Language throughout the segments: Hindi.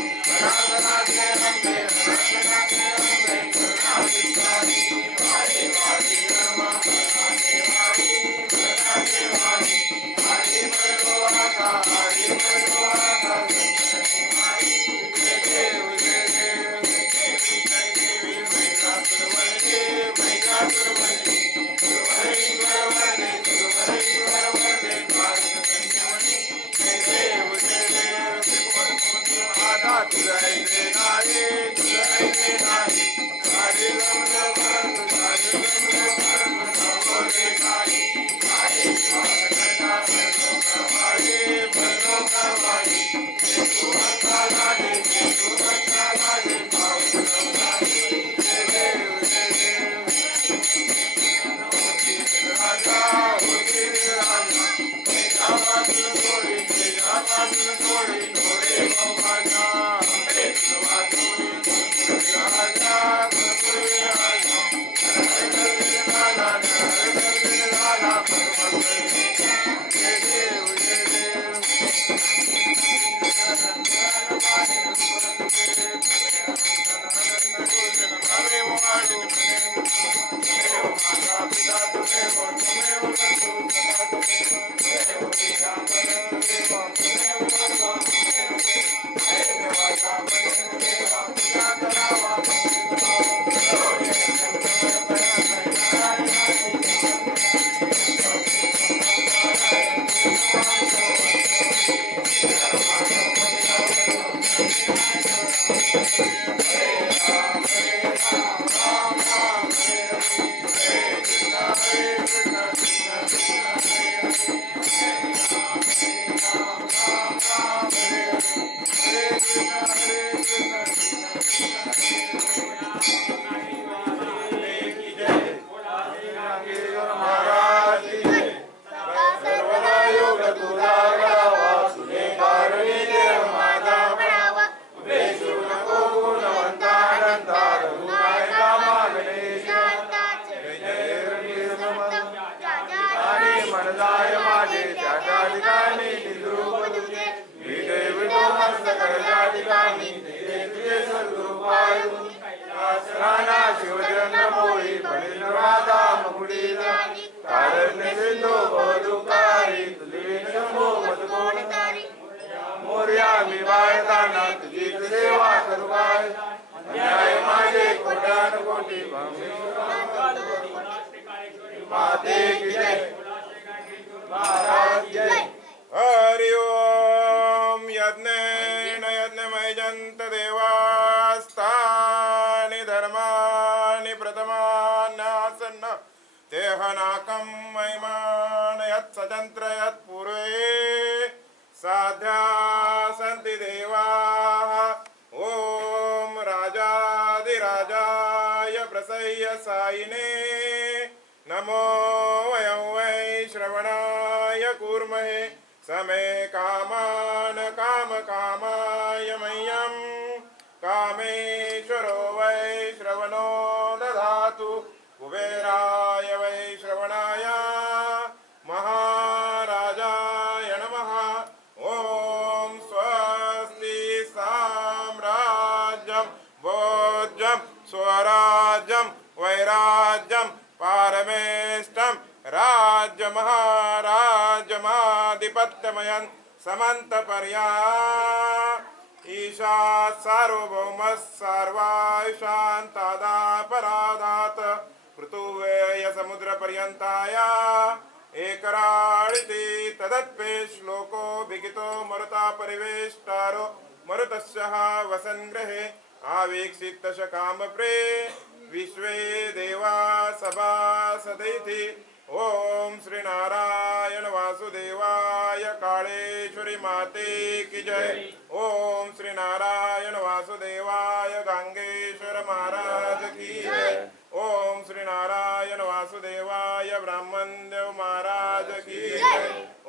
देवी Saturday night. तेहनाकं महिमान यत्सजन्त्र यत्पूर्वे साध्या सन्ति देवाः। ॐ राजाधिराजाय प्रसह्य सायिने। नमो वयं वै श्रवणाय कूर्महे। समे कामान कामकामाय मह्यं। कामेश्वरो वै कुबेराय वै श्रवणाय महाराजाय नमः। ॐ स्वस्ति साम्राज्यं, भोज्यं, स्वराज्यं, वैराज्यं, पारमेष्टं राज्यमहाराज्यमाधिपत्यमयन् समन्तपर्या। ईशा सार्वभौमः, सर्वायुषान्तादापराधात् पृथुवेय समुद्रपर्यन्ताया एकराळिति तदत्पे श्लोको विगितो मरुता परिवेष्टारो, मरुतस्य गृहे आवीक्षितश कामप्रे विश्वे देवा सभा सदैति। ॐ श्रीनारायण वासुदेवाय काळेश्वरी माते की जय। वासुदेवाय ब्राह्मण देव महाराज की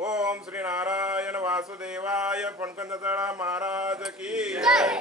ओम श्री नारायण वासुदेवाय पणकंदतळा महाराज की जय.